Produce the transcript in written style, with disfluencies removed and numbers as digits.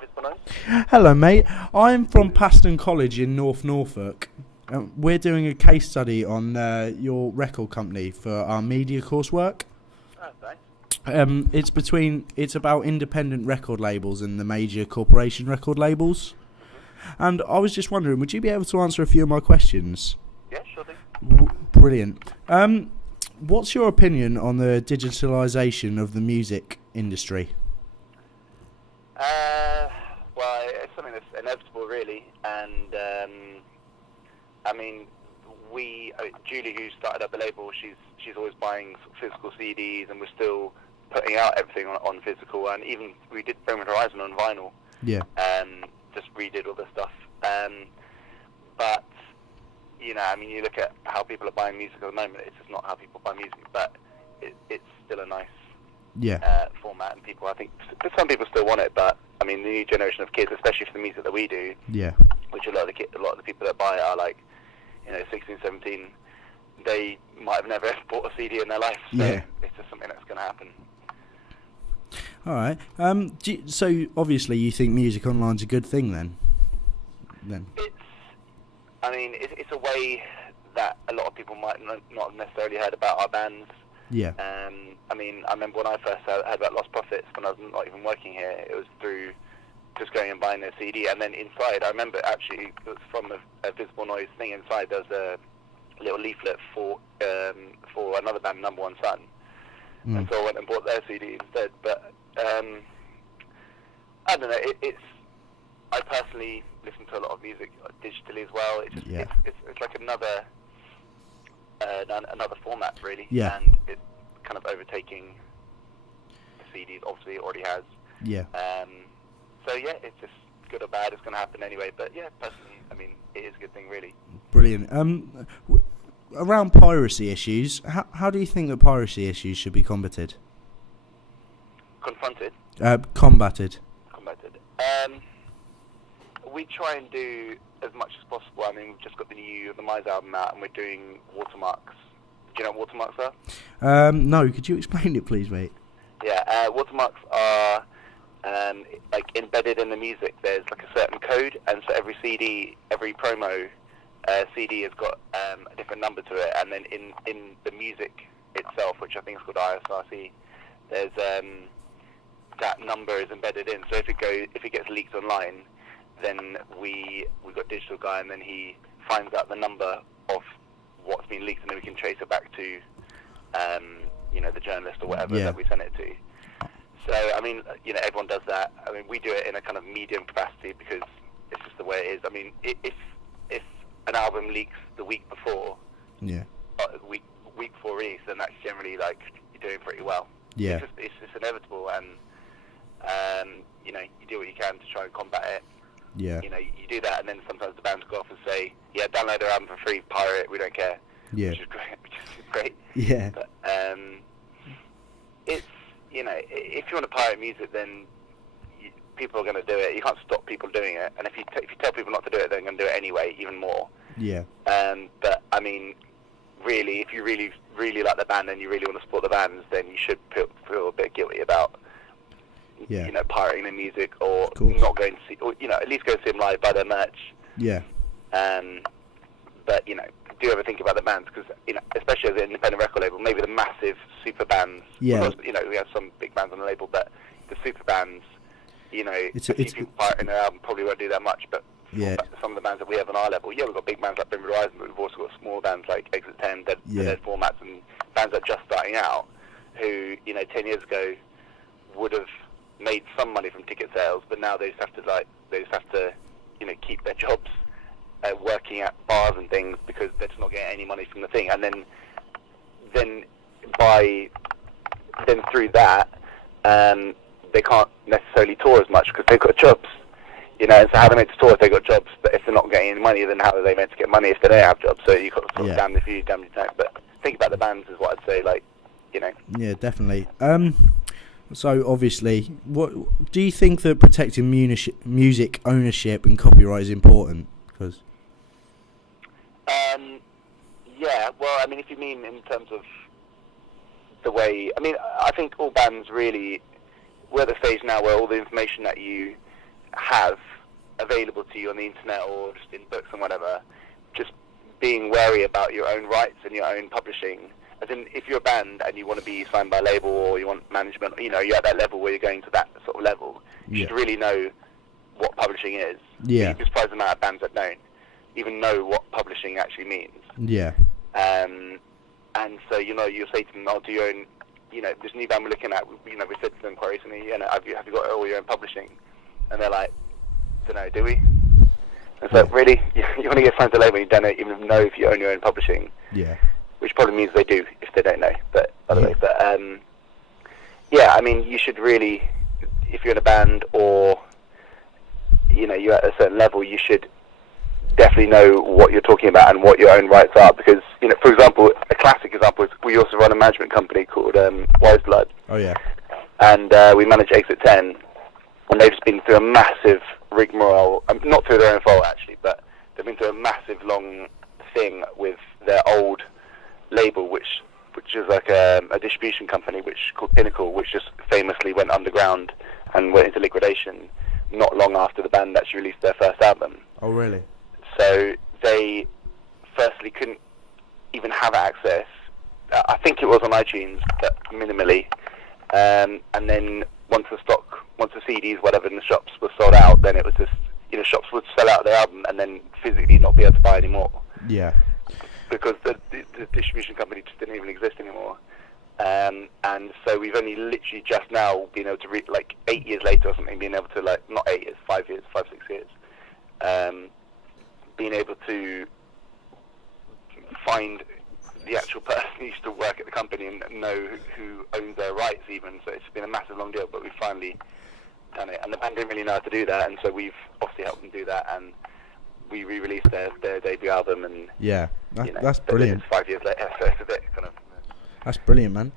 Visible Noise. Hello, mate. I'm from Paston College in North Norfolk. We're doing a case study on your record company for our media coursework. Oh, thanks. It's about independent record labels and the major corporation record labels. And I was just wondering, would you be able to answer a few of my questions? Yeah, sure thing. Brilliant. What's your opinion on the digitalisation of the music industry? Well, it's something that's inevitable, really. And Julie, who started up the label, she's always buying physical CDs, and we're still putting out everything on physical. And even we did Bring Horizon on vinyl. Yeah. Just redid all the stuff. But you look at how people are buying music at the moment. It's just not how people buy music, but it's still a nice format, and people, I think, some people still want it. But I mean, the new generation of kids, especially for the music that we do, which a lot of the people that buy it are like, 16, 17. They might have never bought a CD in their life, so it's just something that's going to happen. All right. So obviously, you think music online's a good thing, then? It's a way that a lot of people might not have necessarily heard about our bands. Yeah. I remember when I first heard about Lost Prophets, when I was not even working here, it was through just going and buying their CD, and then inside, I remember actually, it was from a Visible Noise thing. Inside there's a little leaflet for another band, Number One Sun, and so I went and bought their CD instead. But I don't know. I personally listen to a lot of music digitally as well. It's like another format, really. Yeah. And it's kind of overtaking the CDs. Obviously, it already has. Yeah. So yeah, it's just good or bad. It's going to happen anyway. But yeah, personally, it is a good thing, really. Brilliant. Around piracy issues, how do you think that piracy issues should be combated? Combated. Combated. We try and do as much as possible. We've just got the Mize album out, and we're doing watermarks. Do you know what watermarks are? No, could you explain it, please, mate? Yeah, watermarks are like embedded in the music. There's like a certain code, and so every CD, every promo CD has got a different number to it, and then in the music itself, which I think is called ISRC, there's that number is embedded in. So if it gets leaked online, then we got a digital guy, and then he finds out the number of what's been leaked, and then we can trace it back to the journalist or whatever that we sent it to. So everyone does that. We do it in a kind of medium capacity because it's just the way it is. If an album leaks the week before, week before release, then that's generally like you're doing pretty well. Yeah. It's just inevitable, and you do what you can to try and combat it. Yeah. You do that, and then sometimes the bands go off and say, "Yeah, download our album for free, pirate it, we don't care." Yeah. Which is great. Yeah. But it's if you want to pirate music, then people are going to do it. You can't stop people doing it, and if you tell people not to do it, they're going to do it anyway, even more. Yeah. But really, if you really, really like the band and you really want to support the bands, then you should feel a bit guilty about pirating their music, or not going to see, or at least go see them live, buy their merch. Yeah. But do ever think about the bands, because especially as an independent record label, maybe the massive super bands. Yeah. Of course, we have some big bands on the label, but the super bands, It's a few people pirating their album probably won't do that much. But Yeah. some of the bands that we have on our level, we've got big bands like Bring Horizon, but we've also got small bands like Exit 10, Dead Formats, and bands that are just starting out, who 10 years ago would have made some money from ticket sales, but now they just have to keep their jobs working at bars and things, because they're just not getting any money from the thing. And then through that, they can't necessarily tour as much because they've got jobs. And so how they meant to tour if they've got jobs? But if they're not getting any money, then how are they meant to get money if they don't have jobs? So you've got to sort of damn if you, damn if you don't. But think about the bands is what I'd say, Yeah, definitely. So obviously, what do you think that protecting music ownership and copyright is important? Because yeah, well, if you mean in terms of the way, I think all bands really, we're at the stage now where all the information that you have available to you on the internet or just in books and whatever, just being wary about your own rights and your own publishing. As in, if you're a band and you want to be signed by a label or you want management, you know, you're at that level where you're going to that sort of level, you should really know what publishing is. Yeah. You'd be surprised the amount of bands that don't even know what publishing actually means. Yeah. And so, you know, you'll say to them, "I'll do your own," you know, this new band we're looking at, you know, we said to them quite recently, you know, have you got all your own publishing? And they're like, "Don't know, do we?" And so, really? You want to get signed to a label, you don't even know if you own your own publishing. Yeah. Which probably means they do if they don't know. But otherwise, yeah, I mean, you should really, if you're in a band or, you know, you're at a certain level, you should definitely know what you're talking about and what your own rights are. Because, you know, for example, a classic example is we also run a management company called Wise Blood. Oh yeah. And we manage Exit 10, and they've just been through a massive rigmarole. Not through their own fault actually, but they've been through a massive long thing with their old label, which is like a distribution company called Pinnacle, which just famously went underground and went into liquidation not long after the band actually released their first album. Oh really? So they firstly couldn't even have access. I think it was on iTunes, but minimally. And then once the CDs, whatever, in the shops were sold out, then it was just, you know, shops would sell out their album and then physically not be able to buy anymore. Yeah. Because the distribution company just didn't even exist anymore. And so we've only literally just now been able to, like 8 years later or something, being able to, like, not 8 years, 5 years, 5, 6 years, being able to find the actual person who used to work at the company and know who owns their rights even. So it's been a massive long deal, but we've finally done it. And the band didn't really know how to do that, and so we've obviously helped them do that, and we re-released their debut album. And yeah, you know, that's brilliant. It's 5 years later, so it's a bit kind of... That's brilliant, man.